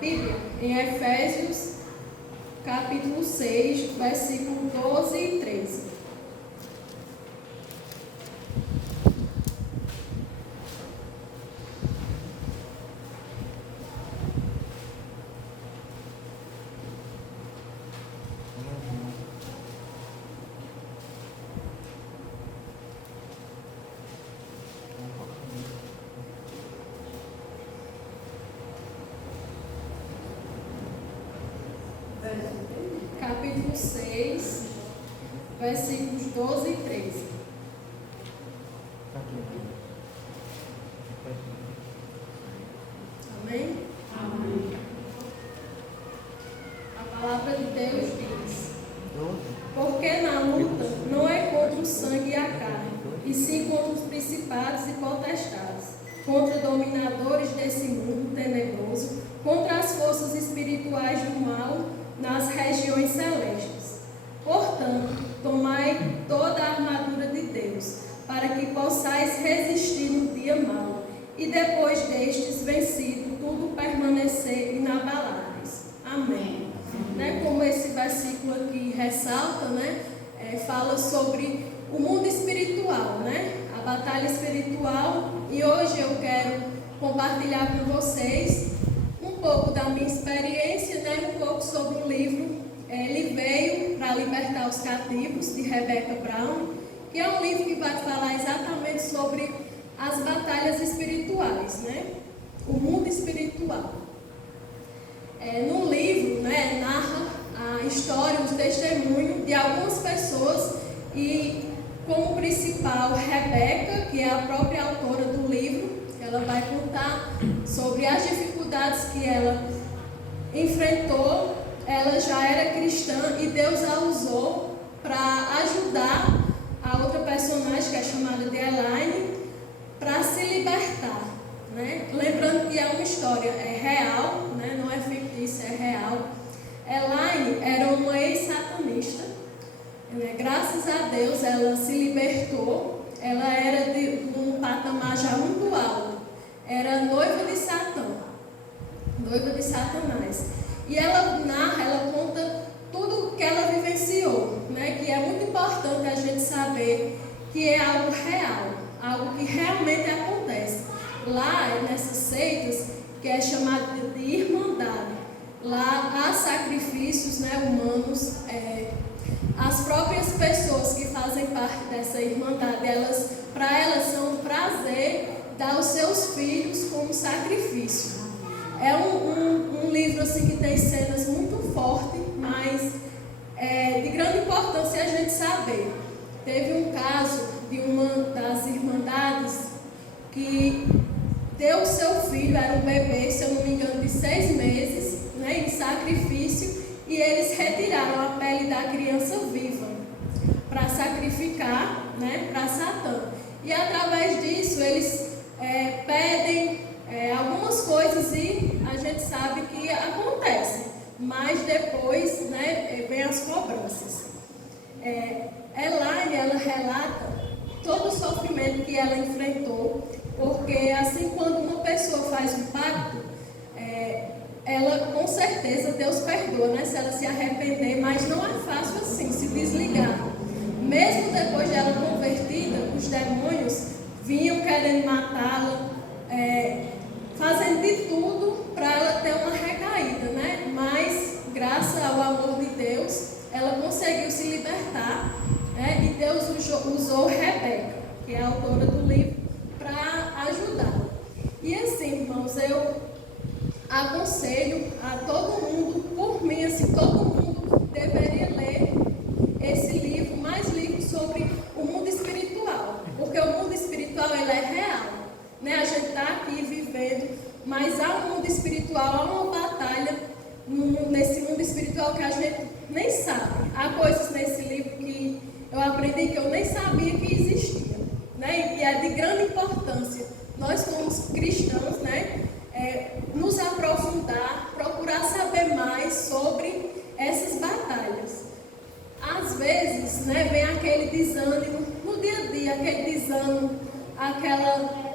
Bíblia em Efésios, capítulo 6, versículo 12 e 13. Capítulo 6, versículos 12 e 13. Amém? Amém. A palavra de Deus diz: porque na luta não é contra o sangue e a carne, e sim contra os principados e potestades, contra dominadores desse mundo tenebroso, contra as forças espirituais do mal nas regiões celestes. Portanto, tomai toda a armadura de Deus, para que possais resistir no dia mau, e depois destes vencido, tudo permanecer inabaláveis. Amém. Como esse versículo aqui ressalta, fala sobre o mundo espiritual, a batalha espiritual, e hoje eu quero compartilhar com vocês um pouco da minha experiência, um pouco sobre o livro Ele Veio para Libertar os Cativos, de Rebecca Brown, que é um livro que vai falar exatamente sobre as batalhas espirituais, o mundo espiritual. No livro, narra a história, o testemunho de algumas pessoas e, como principal, Rebecca, que é a própria autora do livro. Ela vai contar sobre as dificuldades que ela enfrentou. Ela já era cristã e Deus a usou para ajudar a outra personagem, que é chamada de Elaine, para se libertar. Lembrando que é uma história real, não é fictícia, é real. Elaine era uma ex-satanista. Graças a Deus ela se libertou. Ela era de um patamar já muito alto. Era noiva de Satã, noiva de Satanás. E ela narra, ela conta tudo que ela vivenciou, que é muito importante a gente saber que é algo real, algo que realmente acontece. Lá, nessas seitas, que é chamada de irmandade, lá há sacrifícios humanos. As próprias pessoas que fazem parte dessa irmandade, para elas são um prazer dar os seus filhos como sacrifício. É um livro assim, que tem cenas muito fortes, mas de grande importância a gente saber. Teve um caso de uma das irmandades que deu o seu filho, era um bebê, se eu não me engano, de 6 meses, em sacrifício, e eles retiraram a pele da criança viva para sacrificar, para Satã. E através disso eles pedem algumas coisas e a gente sabe que acontece, mas depois vem as cobranças. Elaine, ela relata todo o sofrimento que ela enfrentou, porque assim, quando uma pessoa faz um pacto, ela, com certeza, Deus perdoa, se ela se arrepender, mas não é fácil assim, se desligar. Mesmo depois de ela convertida, os demônios vinham querendo matá-la, fazendo de tudo para ela ter uma recaída, mas, graças ao amor de Deus, ela conseguiu se libertar, e Deus usou Rebecca, que é a autora do livro, para ajudá-la. E assim, irmãos, eu aconselho a todo mundo, por mim, assim, todo mundo deveria ler esse livro, mais livros sobre o mundo espiritual, porque o mundo espiritual, ele é real, a gente está aqui vivendo, mas há um mundo espiritual, há uma batalha nesse mundo espiritual que a gente nem sabe. Há coisas nesse livro que eu aprendi que eu nem sabia que existia, e é de grande importância nós, como cristãos, nos aprofundar, procurar saber mais sobre essas batalhas. Às vezes, vem aquele desânimo no dia a dia, aquele desânimo, aquela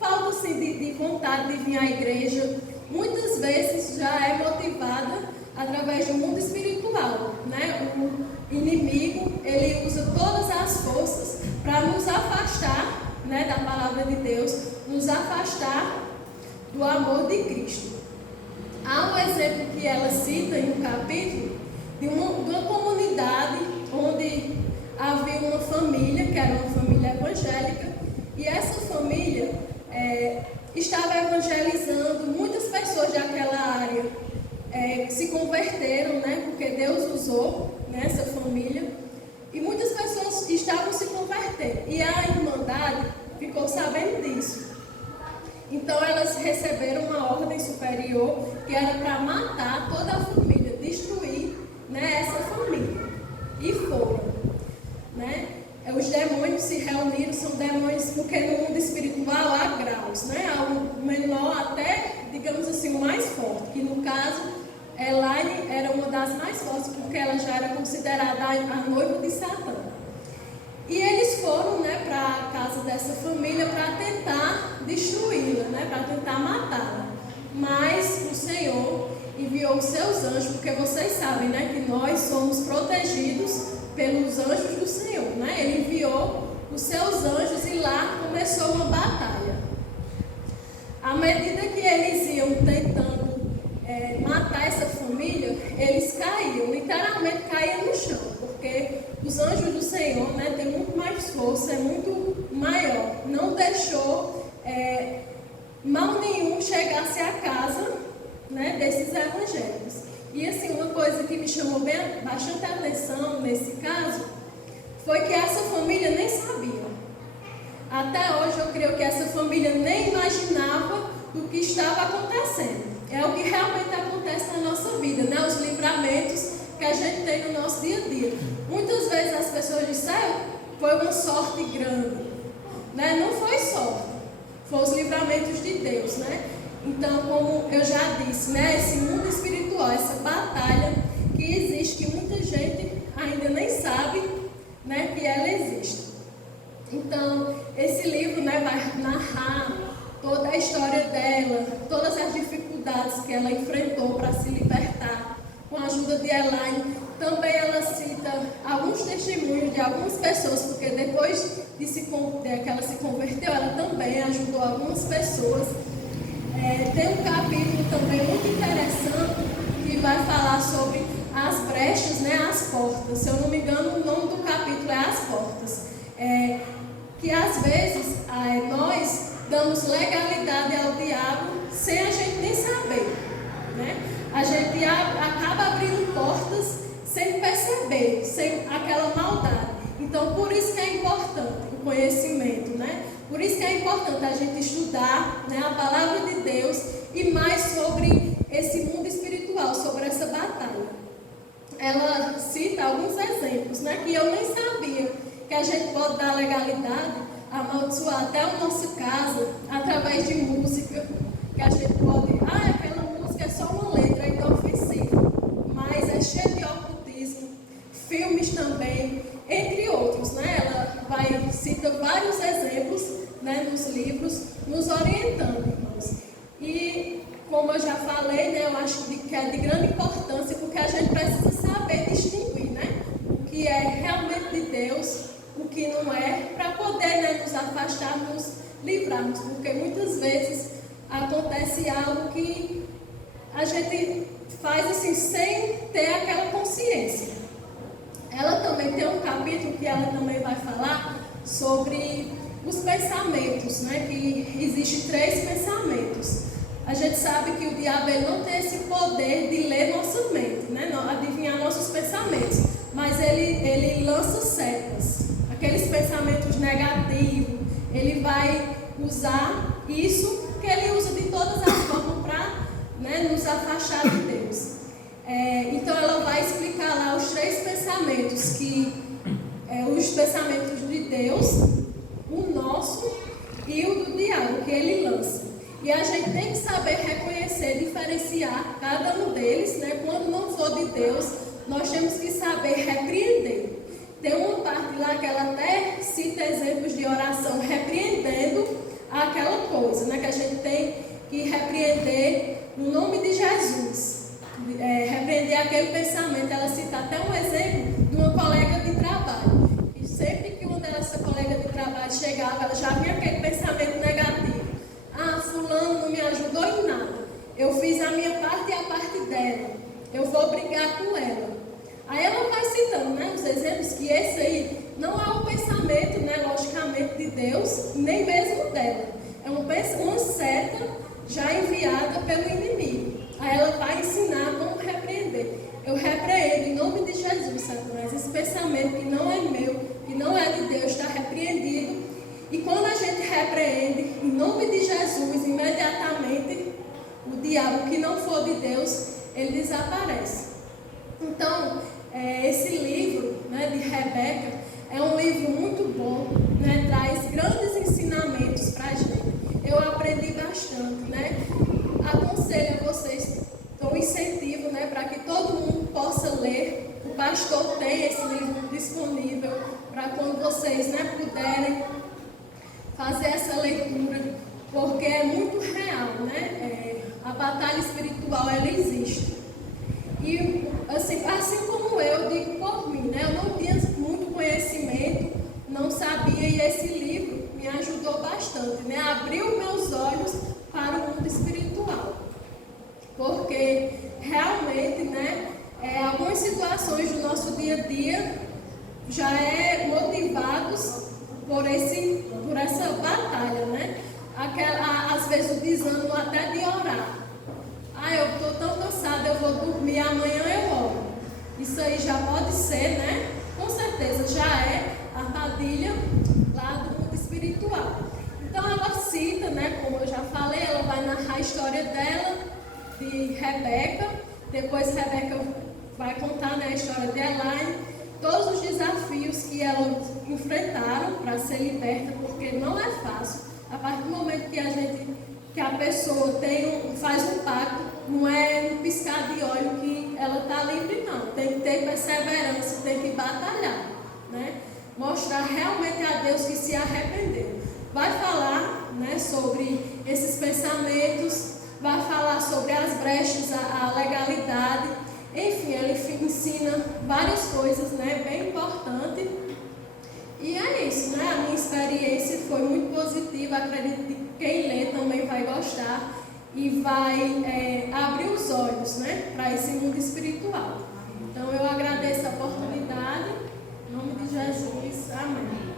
falta assim, de vontade de vir à igreja, muitas vezes já é motivada através do mundo espiritual, né? O inimigo, ele usa todas as forças para nos afastar, né, da palavra de Deus, nos afastar do amor de Cristo. Há um exemplo que ela cita em um capítulo de uma comunidade onde havia uma família, que era uma família evangélica, e essa família estava evangelizando. Muitas pessoas daquela área se converteram, né, porque Deus usou nessa família, e muitas pessoas estavam se convertendo, e a Irmandade ficou sabendo disso. Então elas receberam uma ordem superior que era para matar toda a família, destruir, né, essa família. E foram, né? Os demônios se reuniram, são demônios, porque no mundo espiritual há graus, né? Há um menor até, digamos assim, o mais forte, que no caso, Elaine era uma das mais fortes, porque ela já era considerada a noiva de Satã. E eles foram, né, para a casa dessa família para tentar destruí-la, né, para tentar matá-la. Mas o Senhor enviou os seus anjos, porque vocês sabem, né, que nós somos protegidos pelos anjos do Senhor, né? Ele enviou os seus anjos e lá começou uma batalha. À medida que eles iam tentando matar essa família, eles caíam, literalmente caíam no chão, porque os anjos do Senhor, né, têm muito mais força, é muito maior. Não deixou mal nenhum chegasse à casa, né, desses evangélicos. E assim, uma coisa que me chamou bastante atenção nesse caso foi que essa família nem sabia. Até hoje eu creio que essa família nem imaginava do que estava acontecendo. É o que realmente acontece na nossa vida, né? Os livramentos que a gente tem no nosso dia a dia. Muitas vezes as pessoas disseram, foi uma sorte grande, né? Não foi sorte, foram os livramentos de Deus, né? Então, como eu já disse, né? Esse mundo espiritual, essa batalha que existe, que muita gente ainda nem sabe, né, que ela existe. Então, esse livro, né, vai narrar toda a história dela, todas as dificuldades que ela enfrentou para se libertar, com a ajuda de Elaine. Também ela cita alguns testemunhos de algumas pessoas, porque depois que ela se converteu, ela também ajudou algumas pessoas. Tem um capítulo também muito interessante que vai falar sobre as brechas, né, as portas. Se eu não me engano, o nome do capítulo é As Portas. Que às vezes nós damos legalidade ao diabo sem a gente nem saber, né? A gente acaba abrindo portas sem perceber, sem aquela maldade. Então, por isso que é importante o conhecimento, né? Por isso que é importante a gente estudar, né, a palavra de Deus e mais sobre esse mundo espiritual, sobre essa batalha. Ela cita alguns exemplos, né, que eu nem sabia, que a gente pode dar legalidade, amaldiçoar até a nossa casa através de música, que a gente pode, aquela música é só uma letra, então ofensiva, mas é cheia de ocultismo, filmes também, entre outros, né? Ela cita vários exemplos, né, nos livros, nos orientando, irmãos. E como eu já falei, né, eu acho que é de grande importância, porque a gente precisa saber distinguir, né, o que é realmente de Deus, o que não é, para poder, né, nos afastar, nos livrarmos, porque muitas vezes acontece algo que a gente faz assim sem ter aquela consciência. Ela também tem um capítulo que ela também vai falar sobre os pensamentos, né, que existem 3 pensamentos. A gente sabe que o diabo não tem esse poder de ler nossa mente, né, adivinhar nossos pensamentos, mas ele lança setas, aqueles pensamentos negativos. Ele vai usar isso, que ele usa de todas as formas para, né, nos afastar de Deus. Então ela vai explicar lá os 3 pensamentos, que os pensamentos de Deus, o nosso e o do diabo, que ele lança. E a gente tem que saber reconhecer, diferenciar cada um deles, né? Quando não for de Deus, nós temos que saber repreender. Tem uma parte lá que ela até cita exemplos de oração repreendendo aquela coisa, né? Que a gente tem que repreender no nome de Jesus, repreender aquele pensamento. Ela cita até um exemplo de uma colega de trabalho. E sempre que uma dessa colega de trabalho chegava, ela já vinha aquele pensamento negativo. Ah, fulano não me ajudou em nada. Eu fiz a minha parte e a parte dela. Eu vou brigar com ela. Aí ela vai citando, né, os exemplos que esse aí não é um pensamento, né, logicamente, de Deus, nem mesmo dela. É uma seta já enviada pelo inimigo. Aí ela vai ensinar como repreender. Eu repreendo em nome de Jesus, Satanás. Esse pensamento que não é meu, que não é de Deus, está repreendido. E quando a gente repreende em nome de Jesus, imediatamente o diabo que não for de Deus, ele desaparece. Então, esse livro, né, de Rebeca é um livro muito bom, né, traz grandes ensinamentos para a gente. Eu aprendi bastante, né? Aconselho a vocês, dou um incentivo, né, para que todo mundo possa ler. O pastor tem esse livro disponível para quando vocês, né, puderem fazer essa leitura, porque é muito real, né? A batalha espiritual, ela existe. E assim como eu digo por mim, né? Eu não tinha muito conhecimento, não sabia, e esse livro me ajudou bastante, né? Abriu meus olhos para o mundo espiritual. Porque realmente, né? Algumas situações do nosso dia a dia já motivados por essa batalha, né? Às vezes o desânimo até de orar. Ah, eu estou tão cansada, eu vou dormir, amanhã eu oro. Isso aí já pode ser, né? Com certeza já é armadilha lá do mundo espiritual. Então ela cita, né? Como eu já falei, ela vai narrar a história dela, de Rebeca. Depois Rebeca vai contar, né, a história de Elaine, todos os desafios que ela enfrentaram para ser liberta, porque não é fácil. A partir do momento que a pessoa faz um pacto, não é um piscar de olho que ela está livre, não. Tem que ter perseverança, tem que batalhar, né? Mostrar realmente a Deus que se arrependeu. Vai falar, né, sobre esses pensamentos, vai falar sobre as brechas, a legalidade. Enfim, ele ensina várias coisas, né, bem importantes. E é isso, né? A minha experiência foi muito positiva. Acredito que quem lê também vai gostar e vai abrir os olhos, né, para esse mundo espiritual. Então eu agradeço a oportunidade. Em nome de Jesus. Amém.